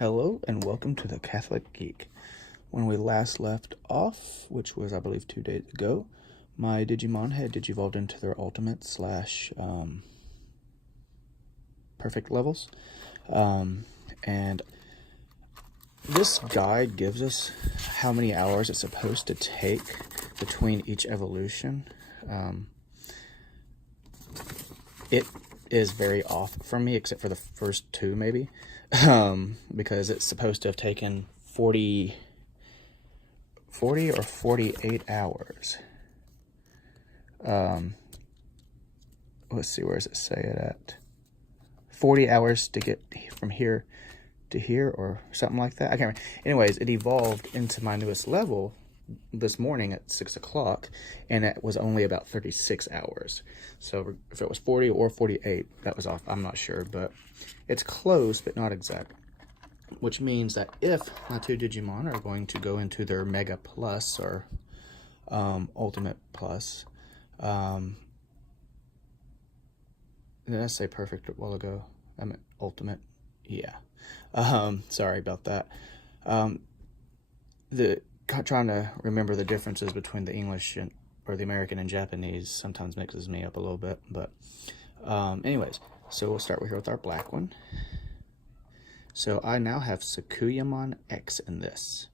Hello and welcome to the Catholic Geek. When we last left off, which was I believe 2 days ago, my Digimon had digivolved into their ultimate slash perfect levels. And this guide gives us how many hours it's supposed to take between each evolution. It is very off for me, except for the first two maybe, because it's supposed to have taken 40 or 48 hours. Let's see, where does it say it at? 40 hours to get from here to here or something like that. I can't remember. Anyways, it evolved into my newest level this morning at 6 o'clock, and it was only about 36 hours. So if it was 40 or 48, that was off. I'm not sure, but it's close, but not exact. Which means that if my two Digimon are going to go into their Mega Plus or Ultimate Plus, did I say perfect a while ago? I meant Ultimate. Yeah. Sorry about that. Trying to remember the differences between the English or the American and Japanese sometimes mixes me up a little bit. But anyways, so we'll start here with our black one. So I now have Sakuyamon X in this.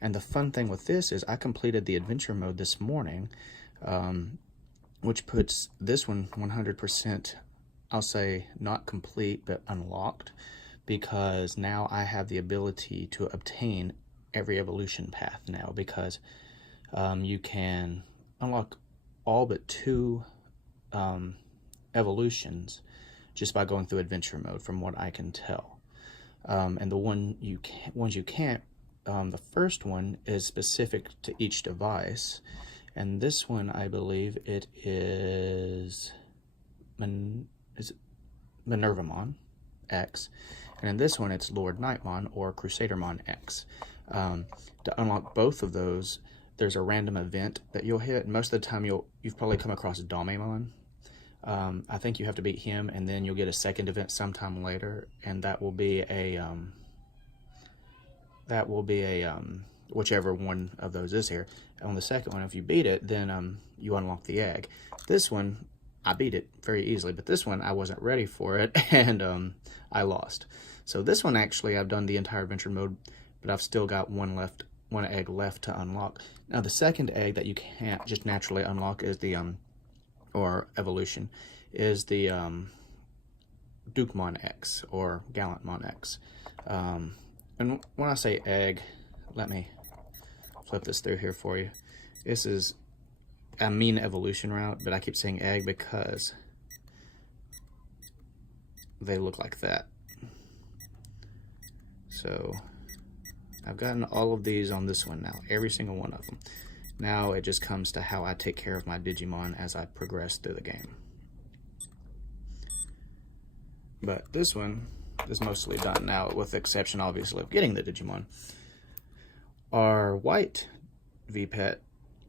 And the fun thing with this is I completed the adventure mode this morning, which puts this one 100%, I'll say not complete, but unlocked, because now I have the ability to obtain every evolution path now, because you can unlock all but two evolutions just by going through adventure mode, from what I can tell. And the ones you can't, the first one is specific to each device, and this one I believe it is Minervamon X, and in this one it's Lord Nightmon or Crusadermon X. To unlock both of those, there's a random event that you'll hit, and most of the time you've probably come across Damemon. I think you have to beat him, and then you'll get a second event sometime later, and that will be a whichever one of those is here. On the second one, if you beat it, then you unlock the egg. This one, I beat it very easily, but this one I wasn't ready for it, and I lost. So this one, actually, I've done the entire adventure mode, but I've still got one egg left to unlock. Now, the second egg that you can't just naturally unlock is the or evolution, is the Dukemon X or Gallantmon X. And when I say egg, let me flip this through here for you. This is a mean evolution route, but I keep saying egg because they look like that. So I've gotten all of these on this one now, every single one of them. Now it just comes to how I take care of my Digimon as I progress through the game. But this one is mostly done now, with the exception, obviously, of getting the Digimon. Our white V-Pet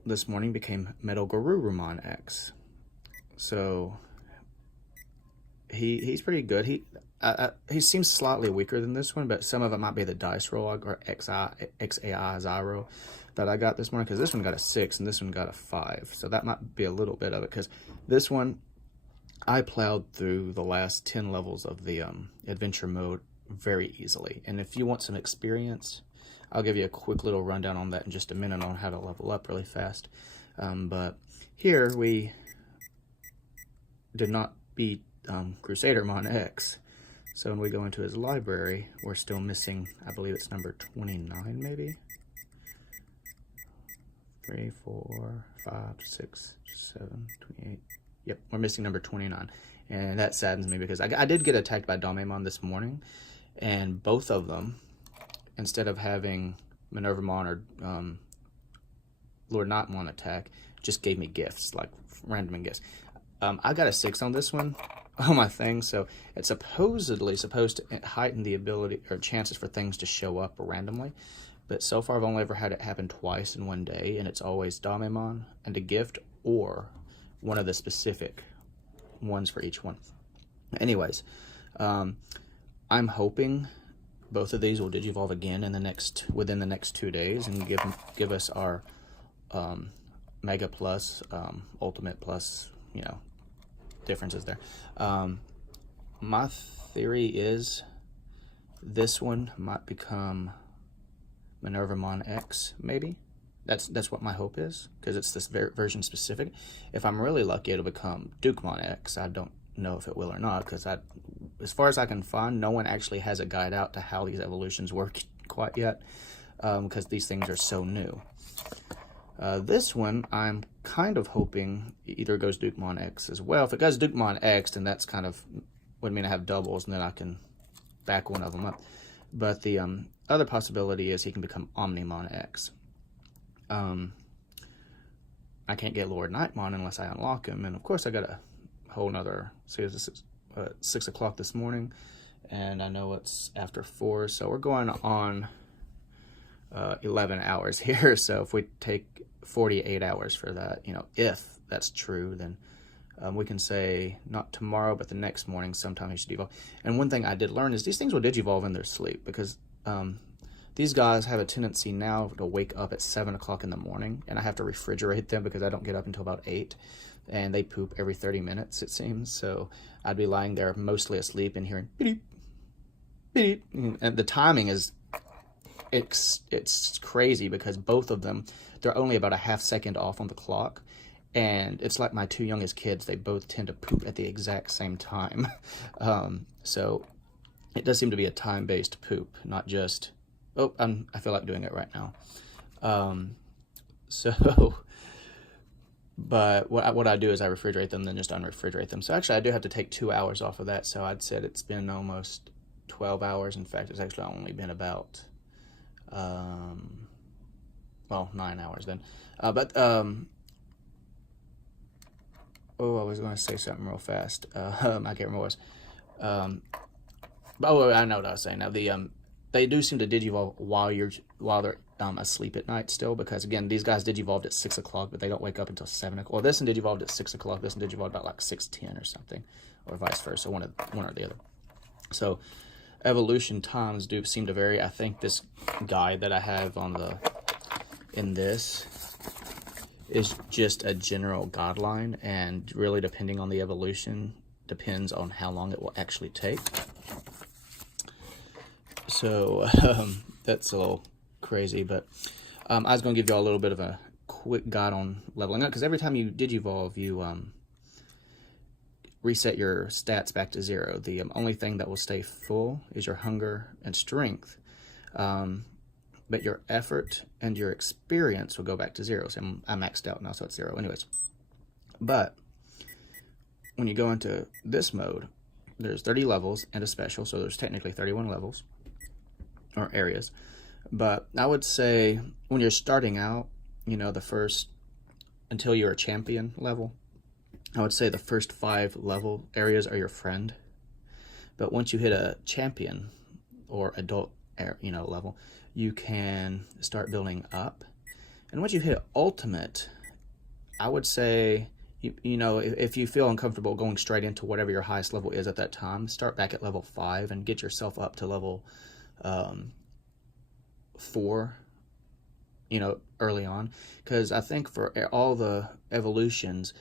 this morning became Metal-Garurumon X. So he's pretty good. He seems slightly weaker than this one, but some of it might be the dice roll or XAI Zyro that I got this morning, because this one got a 6 and this one got a 5. So that might be a little bit of it, because this one I plowed through the last 10 levels of the adventure mode very easily. And if you want some experience, I'll give you a quick little rundown on that in just a minute on how to level up really fast. But here we did not beat Crusadermon X. So when we go into his library, we're still missing, I believe it's number 29 maybe? 3, 4, 5, 6, 7, 28. Yep, we're missing number 29. And that saddens me, because I did get attacked by Damemon this morning, and both of them, instead of having Minervamon or Lord Nightmon attack, just gave me gifts, like random gifts. I got a 6 on this one on my thing, so it's supposedly supposed to heighten the ability or chances for things to show up randomly. But so far, I've only ever had it happen twice in one day, and it's always Damemon and a gift, or one of the specific ones for each one. Anyways, I'm hoping both of these will digivolve again within the next 2 days, and give us our Mega Plus, Ultimate Plus, differences there. My theory is this one might become Minervamon X, maybe. That's what my hope is, because it's this version specific. If I'm really lucky, it'll become Dukemon X. I don't know if it will or not, because as far as I can find, no one actually has a guide out to how these evolutions work quite yet, because these things are so new. This one, I'm kind of hoping either goes Dukemon X as well. If it goes Dukemon X, then that's kind of would mean I have doubles, and then I can back one of them up. But the other possibility is he can become Omnimon X. I can't get Lord Nightmon unless I unlock him, and of course I got a whole nother, see, this is 6 o'clock this morning, and I know it's after 4, so we're going on 11 hours here. So if we take 48 hours for that, if that's true, then we can say not tomorrow, but the next morning sometime he should evolve. And one thing I did learn is these things will digivolve in their sleep, because these guys have a tendency now to wake up at 7 o'clock in the morning, and I have to refrigerate them because I don't get up until about 8, and they poop every 30 minutes, it seems. So I'd be lying there mostly asleep and hearing beep, beep, and the timing is, it's crazy, because both of them, they're only about a half second off on the clock, and it's like my 2 youngest kids, they both tend to poop at the exact same time. So it does seem to be a time-based poop, not just, oh, I feel like doing it right now. But what I do is I refrigerate them, then just unrefrigerate them. So actually I do have to take 2 hours off of that, so I'd said it's been almost 12 hours. In fact, it's actually only been about, 9 hours then. I was going to say something real fast. I can't remember what it was. I know what I was saying now. They do seem to digivolve while they're asleep at night still, because again, these guys digivolved at 6 o'clock, but they don't wake up until 7 o'clock. Well, this one digivolved at 6 o'clock. This one digivolved about like 6:10 or something, or vice versa, one or the other. So evolution times do seem to vary. I think this guide that I have in this is just a general guideline, and really depending on the evolution depends on how long it will actually take. So that's a little crazy, but I was going to give you all a little bit of a quick guide on leveling up, because every time you digivolve, you reset your stats back to 0. The only thing that will stay full is your hunger and strength, but your effort and your experience will go back to 0. So I'm maxed out now, so it's 0 anyways. But when you go into this mode, there's 30 levels and a special, so there's technically 31 levels or areas. But I would say when you're starting out, the first, until you're a champion level, I would say the first 5 level areas are your friend. But once you hit a champion or adult, level, you can start building up. And once you hit ultimate, I would say, if you feel uncomfortable going straight into whatever your highest level is at that time, start back at level 5 and get yourself up to level 4, early on. Because I think for all the evolutions,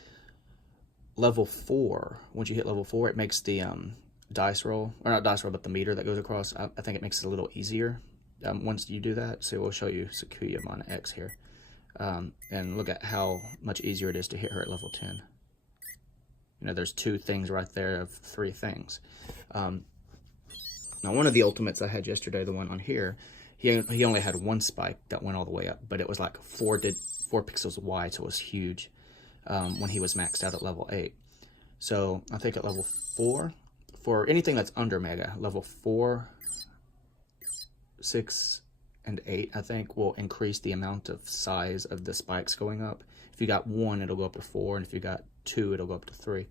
level 4, once you hit level 4, it makes the dice roll, or not dice roll, but the meter that goes across, I think it makes it a little easier once you do that. So we'll show you Sakuyamon X here, and look at how much easier it is to hit her at level 10. There's 2 things right there of 3 things. Now, one of the ultimates I had yesterday, the one on here, he only had 1 spike that went all the way up, but it was like 4 pixels wide, so it was huge when he was maxed out at level 8. So I think at level 4, for anything that's under Mega, level 4, 6, and 8, I think, will increase the amount of size of the spikes going up. If you got 1, it'll go up to 4, and if you got 2, it'll go up to 3.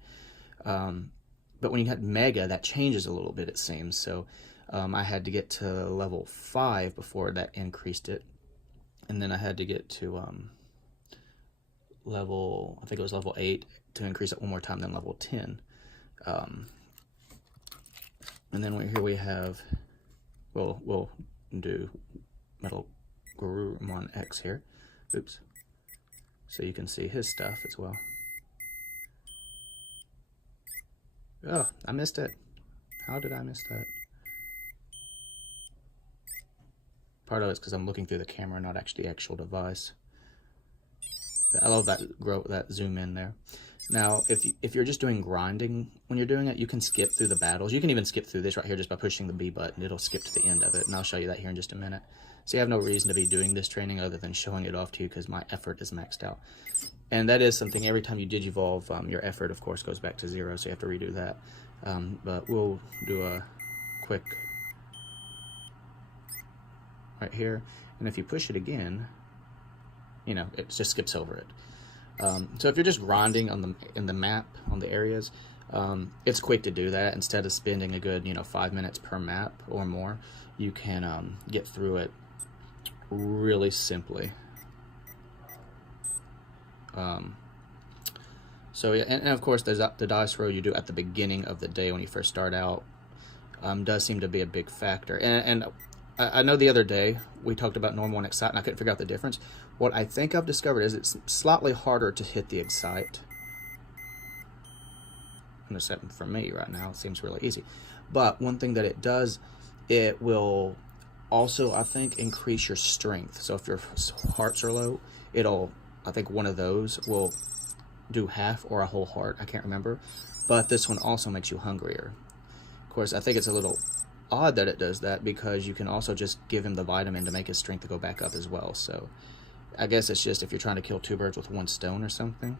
But when you had Mega, that changes a little bit, it seems. So I had to get to level 5 before that increased it. And then I had to get to level 8 to increase it one more time, then level 10. And then here we have we'll do Metal Gurumon X here. Oops. So you can see his stuff as well. Oh, I missed it. How did I miss that? Part of it's because I'm looking through the camera, not actually the actual device. I love that zoom in there. Now, if you're just doing grinding when you're doing it, you can skip through the battles. You can even skip through this right here just by pushing the B button. It'll skip to the end of it, and I'll show you that here in just a minute. So you have no reason to be doing this training other than showing it off to you because my effort is maxed out. And that is something, every time you digivolve, your effort, of course, goes back to 0, so you have to redo that. But we'll do a quick right here, and if you push it again, you know, it just skips over it. So if you're just grinding in the map, on the areas, it's quick to do that. Instead of spending a good, 5 minutes per map or more, you can get through it really simply. So yeah, and of course there's the dice roll you do at the beginning of the day when you first start out. Does seem to be a big factor. And I know the other day we talked about normal and excite, and I couldn't figure out the difference. What I think I've discovered is it's slightly harder to hit the excite. And except for me right now, it seems really easy. But one thing that it does, it will also, I think, increase your strength. So if your hearts are low, I think one of those will do half or a whole heart. I can't remember. But this one also makes you hungrier. Of course, I think it's a little odd that it does that because you can also just give him the vitamin to make his strength go back up as well. So I guess it's just if you're trying to kill 2 birds with 1 stone or something.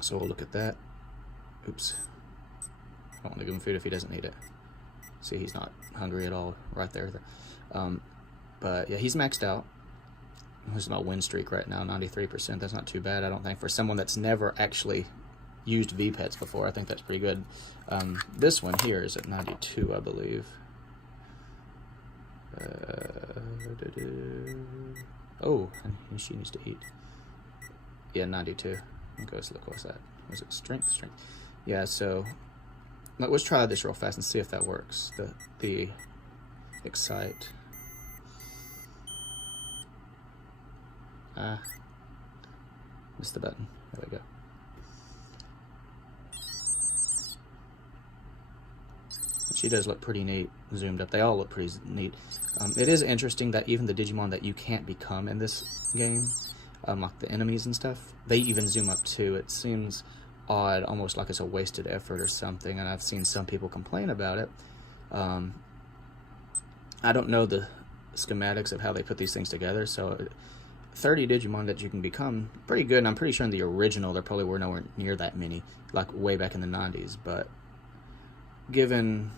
So we'll look at that. Oops. I don't want to give him food if he doesn't need it. See, he's not hungry at all right there. But yeah, he's maxed out. Here's my win streak right now, 93%. That's not too bad, I don't think. For someone that's never actually used V-Pets before, I think that's pretty good. This one here is at 92, I believe. Oh, and she needs to eat. Yeah, 92. Okay, let's look, what's that? Was it strength? Strength. Yeah, so let's try this real fast and see if that works. The excite. Missed the button. There we go. She does look pretty neat, zoomed up. They all look pretty neat. It is interesting that even the Digimon that you can't become in this game, like the enemies and stuff, they even zoom up too. It seems odd, almost like it's a wasted effort or something, and I've seen some people complain about it. I don't know the schematics of how they put these things together, so 30 Digimon that you can become, pretty good, and I'm pretty sure in the original there probably were nowhere near that many, like way back in the 90s, but given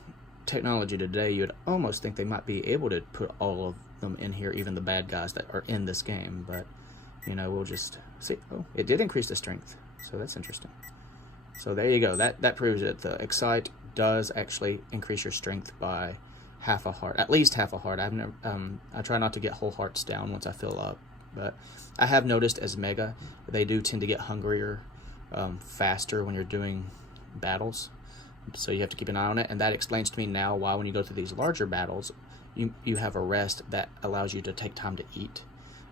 technology today, you'd almost think they might be able to put all of them in here, even the bad guys that are in this game, but, we'll just see. Oh, it did increase the strength, so that's interesting. So there you go. That proves it. The Excite does actually increase your strength by half a heart, at least half a heart. I've never, I try not to get whole hearts down once I fill up, but I have noticed as Mega, they do tend to get hungrier faster when you're doing battles. So you have to keep an eye on it, and that explains to me now why when you go through these larger battles, you have a rest that allows you to take time to eat.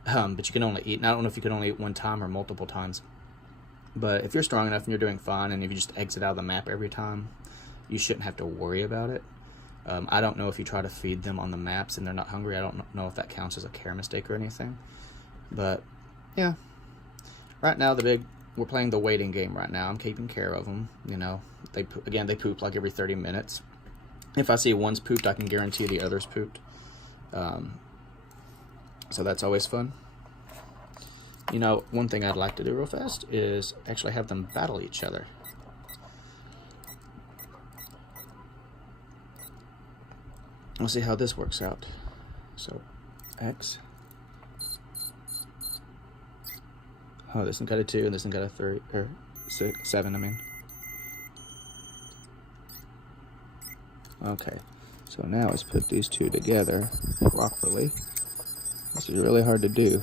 But you can only eat, and I don't know if you can only eat one time or multiple times. But if you're strong enough and you're doing fine, and if you just exit out of the map every time, you shouldn't have to worry about it. I don't know if you try to feed them on the maps and they're not hungry. I don't know if that counts as a care mistake or anything. But, yeah. Right now, we're playing the waiting game right now. I'm keeping care of them, They poop like every 30 minutes. If I see one's pooped, I can guarantee the other's pooped. So that's always fun. One thing I'd like to do real fast is actually have them battle each other. We'll see how this works out. So, X. Oh, this one got a 2 and this one got a 3, or 6, 7, I mean. Okay, so now let's put these two together properly. This is really hard to do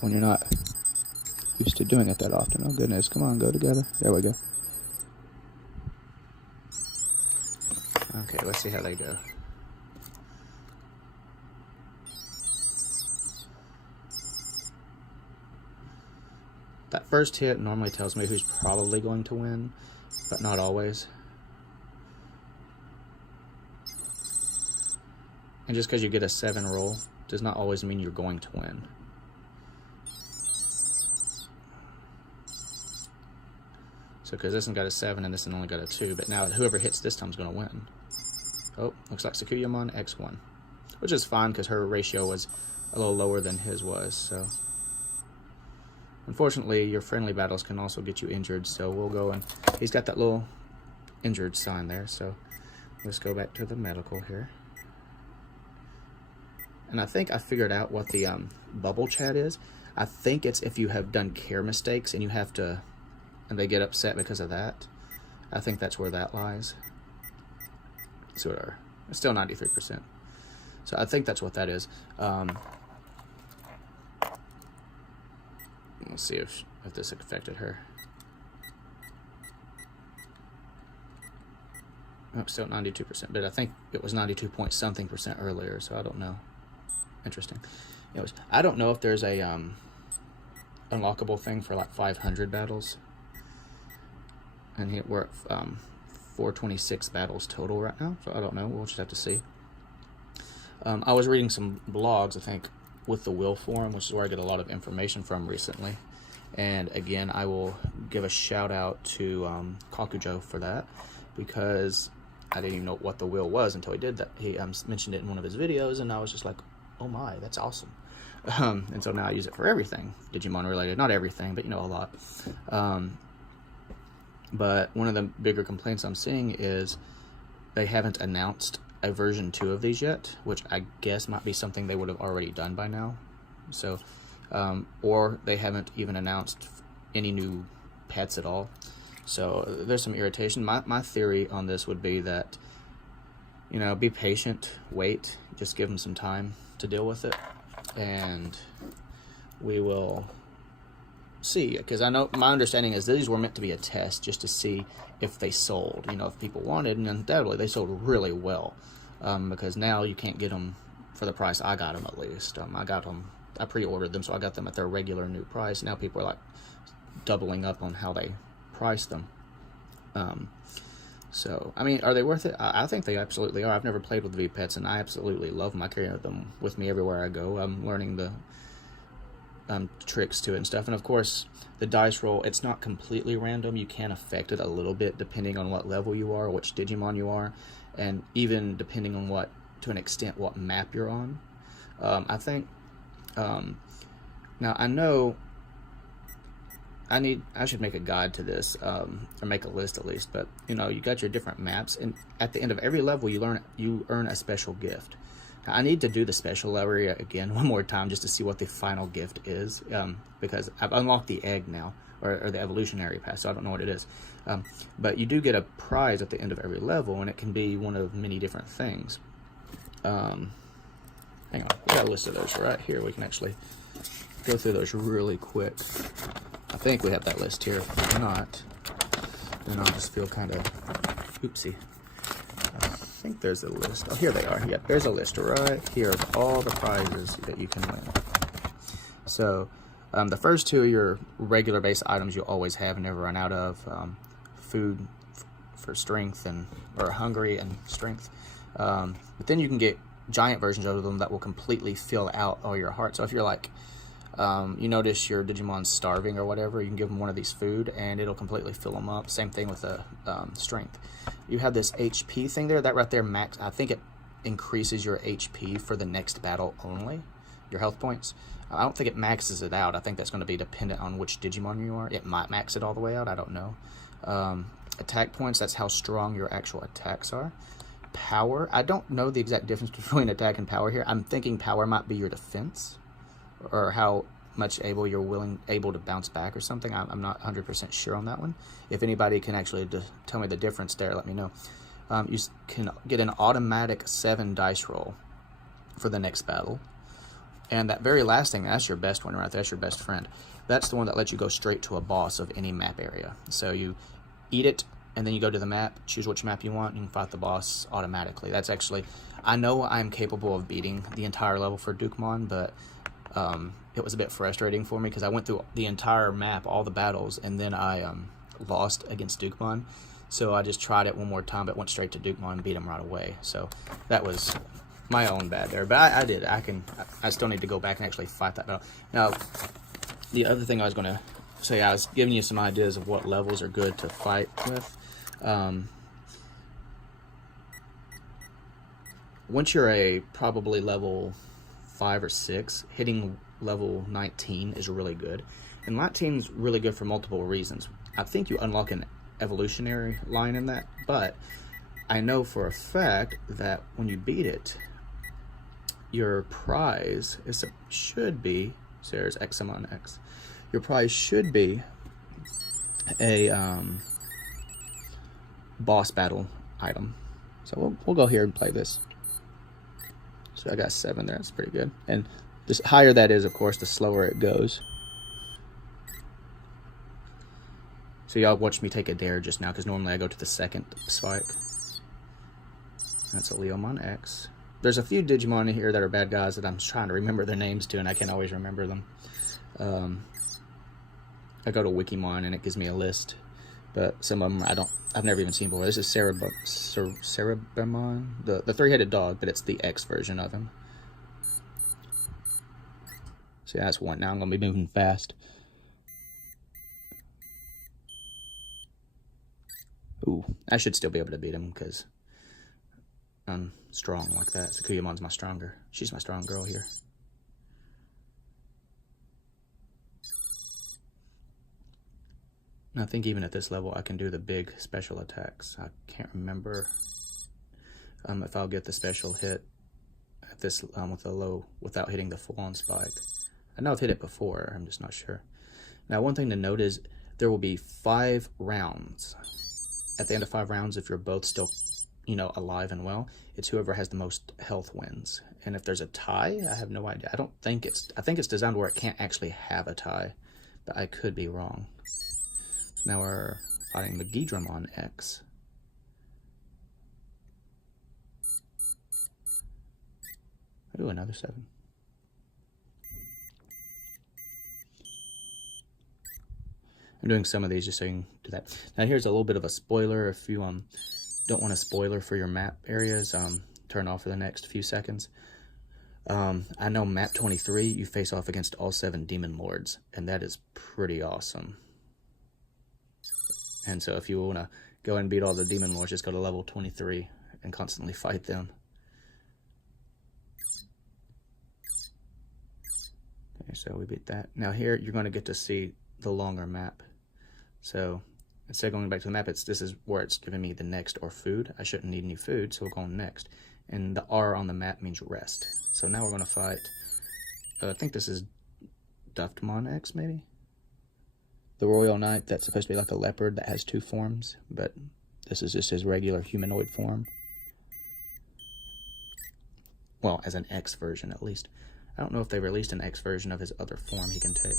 when you're not used to doing it that often. Oh goodness, come on, go together. There we go. Okay, let's see how they go. first hit normally tells me who's probably going to win, but not always. And just because you get a 7 roll does not always mean you're going to win. So because this one got a 7 and this one only got a 2, but now whoever hits this time is going to win. Oh, looks like Sakuyamon X1, which is fine because her ratio was a little lower than his was. So unfortunately, your friendly battles can also get you injured. So we'll go and he's got that little injured sign there. So let's go back to the medical here. And I think I figured out what the bubble chat is. I think it's if you have done care mistakes and you have to, and they get upset because of that. I think that's where that lies. So it's still 93%. So I think that's what that is. Let's see if this affected her. Oh, still 92%, but I think it was 92 point something percent earlier, so I don't know. Interesting. Anyways, I don't know if there's a unlockable thing for like 500 battles. And we're at 426 battles total right now, so I don't know. We'll just have to see. I was reading some blogs, I think, with the Will Forum, which is where I get a lot of information from recently. And again, I will give a shout out to Kakujo for that, because I didn't even know what the Will was until he did that. He mentioned it in one of his videos, and I was just like, oh my, that's awesome. And so now I use it for everything, Digimon related. Not everything, but you know, a lot. But one of the bigger complaints I'm seeing is they haven't announced a version 2 of these yet, which I guess might be something they would have already done by now. So, or they haven't even announced any new pets at all. So there's some irritation. My theory on this would be that, you know, be patient, wait, just give them some time to deal with it, and we will see. Because I know my understanding is these were meant to be a test just to see if they sold, you know, if people wanted, and undoubtedly they sold really well, because now you can't get them for the price I got them, at least. I pre-ordered them, so I got them at their regular new price. Now people are like doubling up on how they price them. So, I mean, are they worth it? I think they absolutely are. I've never played with V-Pets, and I absolutely love them. I carry them with me everywhere I go. I'm learning the tricks to it and stuff. And, of course, the dice roll, it's not completely random. You can affect it a little bit depending on what level you are, which Digimon you are, and even depending on what, to an extent, what map you're on. I think, now, I know I should make a guide to this, or make a list at least, but you know, you got your different maps, and at the end of every level you earn a special gift. Now, I need to do the special area again one more time just to see what the final gift is, because I've unlocked the egg now, or the evolutionary pass, so I don't know what it is. But you do get a prize at the end of every level, and it can be one of many different things. Hang on, we got a list of those right here. We can actually go through those really quick. I think we have that list here. If not, then I'll just feel kind of oopsie. I think there's a list. Oh, here they are. Yep, there's a list right here of all the prizes that you can win. So, the first 2 are your regular base items you'll always have and never run out of. Food for strength, or hungry and strength. But then you can get giant versions of them that will completely fill out all your heart. So if you're like, you notice your Digimon's starving or whatever, you can give them one of these food and it'll completely fill them up. Same thing with the strength. You have this HP thing there. That right there, max. I think it increases your HP for the next battle only, your health points. I don't think it maxes it out. I think that's going to be dependent on which Digimon you are. It might max it all the way out. I don't know. Attack points, that's how strong your actual attacks are. Power, I don't know the exact difference between attack and power here. I'm thinking power might be your defense, or how much able to bounce back or something. I'm not 100% sure on that one. If anybody can actually tell me the difference there, let me know. You can get an automatic 7 dice roll for the next battle. And that very last thing, that's your best one right there. That's your best friend. That's the one that lets you go straight to a boss of any map area. So you eat it, and then you go to the map, choose which map you want, and you can fight the boss automatically. That's actually, I know I'm capable of beating the entire level for Dukemon, but it was a bit frustrating for me because I went through the entire map, all the battles, and then I lost against Digimon. So I just tried it one more time, but went straight to Digimon and beat him right away. So that was my own bad there. But I did. I still need to go back and actually fight that battle. Now, the other thing I was going to say, I was giving you some ideas of what levels are good to fight with. Once you're probably level 5 or 6, hitting level 19 is really good. And 19 is really good for multiple reasons. I think you unlock an evolutionary line in that, but I know for a fact that when you beat it, your prize should be, so there's Xamon X. Your prize should be a boss battle item. So we'll go here and play this. So I got 7 there. That's pretty good. And the higher that is, of course, the slower it goes. So y'all watched me take a dare just now, because normally I go to the second spike. That's a Leomon X. There's a few Digimon in here that are bad guys that I'm trying to remember their names to, and I can't always remember them. I go to Wikimon and it gives me a list, but some of them I've never even seen before. This is Cerebramon, the 3-headed dog, but it's the X version of him. So yeah, that's one. Now I'm gonna be moving fast. Ooh, I should still be able to beat him because I'm strong like that. Sakuyamon's she's my strong girl here. And I think even at this level I can do the big special attacks. I can't remember if I'll get the special hit at this with a low without hitting the full-on spike. I know I've hit it before, I'm just not sure. Now, one thing to note is there will be 5 rounds. At the end of 5 rounds, if you're both still, alive and well, it's whoever has the most health wins. And if there's a tie, I have no idea. I think it's designed where it can't actually have a tie, but I could be wrong. So now we're fighting the Digimon X. Ooh, another 7. I'm doing some of these just so you can do that. Now here's a little bit of a spoiler. If you don't want a spoiler for your map areas, turn off for the next few seconds. I know map 23, you face off against all 7 demon lords, and that is pretty awesome. And so if you want to go and beat all the demon lords, just go to level 23 and constantly fight them. Okay, so we beat that. Now here you're going to get to see the longer map. So instead of going back to the map, this is where it's giving me the next or food. I shouldn't need any food, so we'll go next. And the R on the map means rest. So now we're going to fight, I think this is Duftmon X, maybe? The Royal Knight that's supposed to be like a leopard that has 2 forms, but this is just his regular humanoid form. Well, as an X version at least. I don't know if they released an X version of his other form he can take.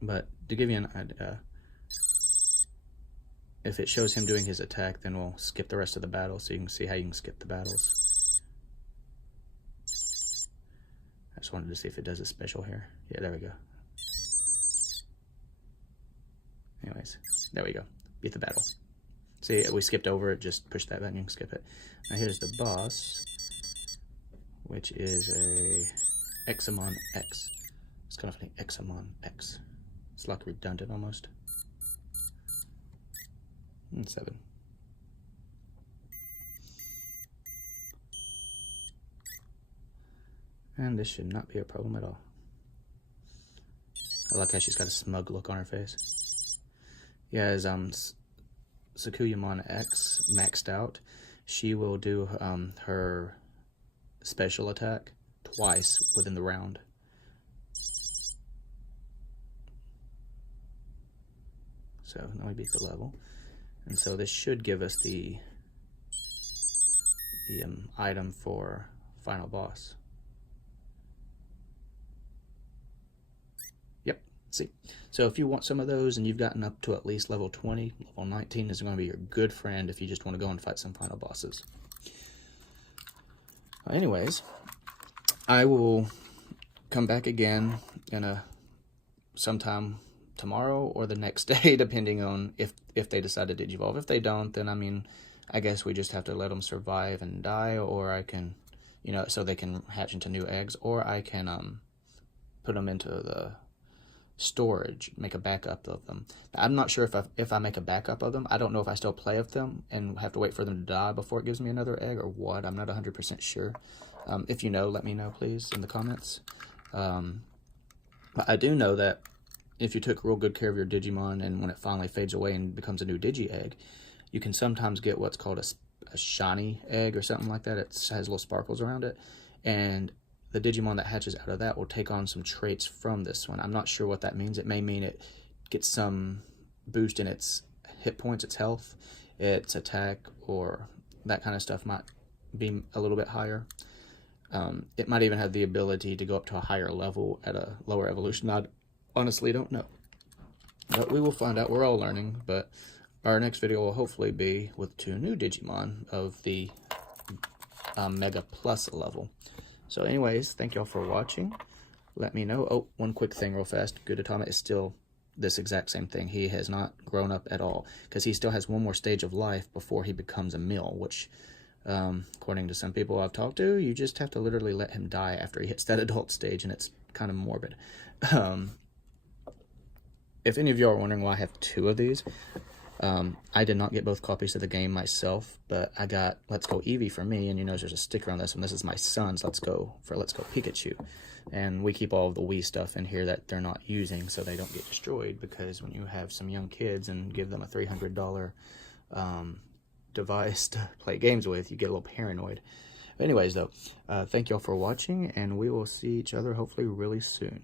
But to give you an idea, if it shows him doing his attack, then we'll skip the rest of the battle so you can see how you can skip the battles. I just wanted to see if it does a special here. Yeah, there we go. Anyways, there we go. Beat the battle. See, we skipped over it, just push that button, you can skip it. Now here's the boss, which is a Xamon X. It's kind of an Xamon X. It's like redundant almost. 7. And this should not be a problem at all. I like how she's got a smug look on her face. Yeah, as Sakuyamon X maxed out, she will do her special attack twice within the round. So now we beat the level. And so this should give us the item for final boss. Yep, see. So if you want some of those and you've gotten up to at least level 20, level 19 is going to be your good friend if you just want to go and fight some final bosses. Anyways, I will come back again in sometime tomorrow or the next day, depending on if they decide to digivolve. If they don't, then I mean, I guess we just have to let them survive and die, or I can, so they can hatch into new eggs, or I can put them into the storage, make a backup of them. I'm not sure if I make a backup of them. I don't know if I still play with them and have to wait for them to die before it gives me another egg or what. I'm not 100% sure. If you know, let me know, please, in the comments. But I do know that if you took real good care of your Digimon and when it finally fades away and becomes a new Digi-Egg, you can sometimes get what's called a shiny egg or something like that. It has little sparkles around it. And the Digimon that hatches out of that will take on some traits from this one. I'm not sure what that means. It may mean it gets some boost in its hit points, its health, its attack, or that kind of stuff might be a little bit higher. It might even have the ability to go up to a higher level at a lower evolution. I honestly don't know. But we will find out. We're all learning. But our next video will hopefully be with 2 new Digimon of the Mega Plus level. So anyways, thank y'all for watching. Let me know. Oh, one quick thing real fast. Gudetama is still this exact same thing. He has not grown up at all because he still has one more stage of life before he becomes a mill, which, according to some people I've talked to, you just have to literally let him die after he hits that adult stage, and it's kind of morbid. If any of y'all are wondering why I have 2 of these, I did not get both copies of the game myself, but I got Let's Go Eevee for me, and there's a sticker on this one. This is my son's Let's Go Pikachu. And we keep all of the Wii stuff in here that they're not using so they don't get destroyed, because when you have some young kids and give them a $300 device to play games with, you get a little paranoid. But anyways, though, thank y'all for watching, and we will see each other hopefully really soon.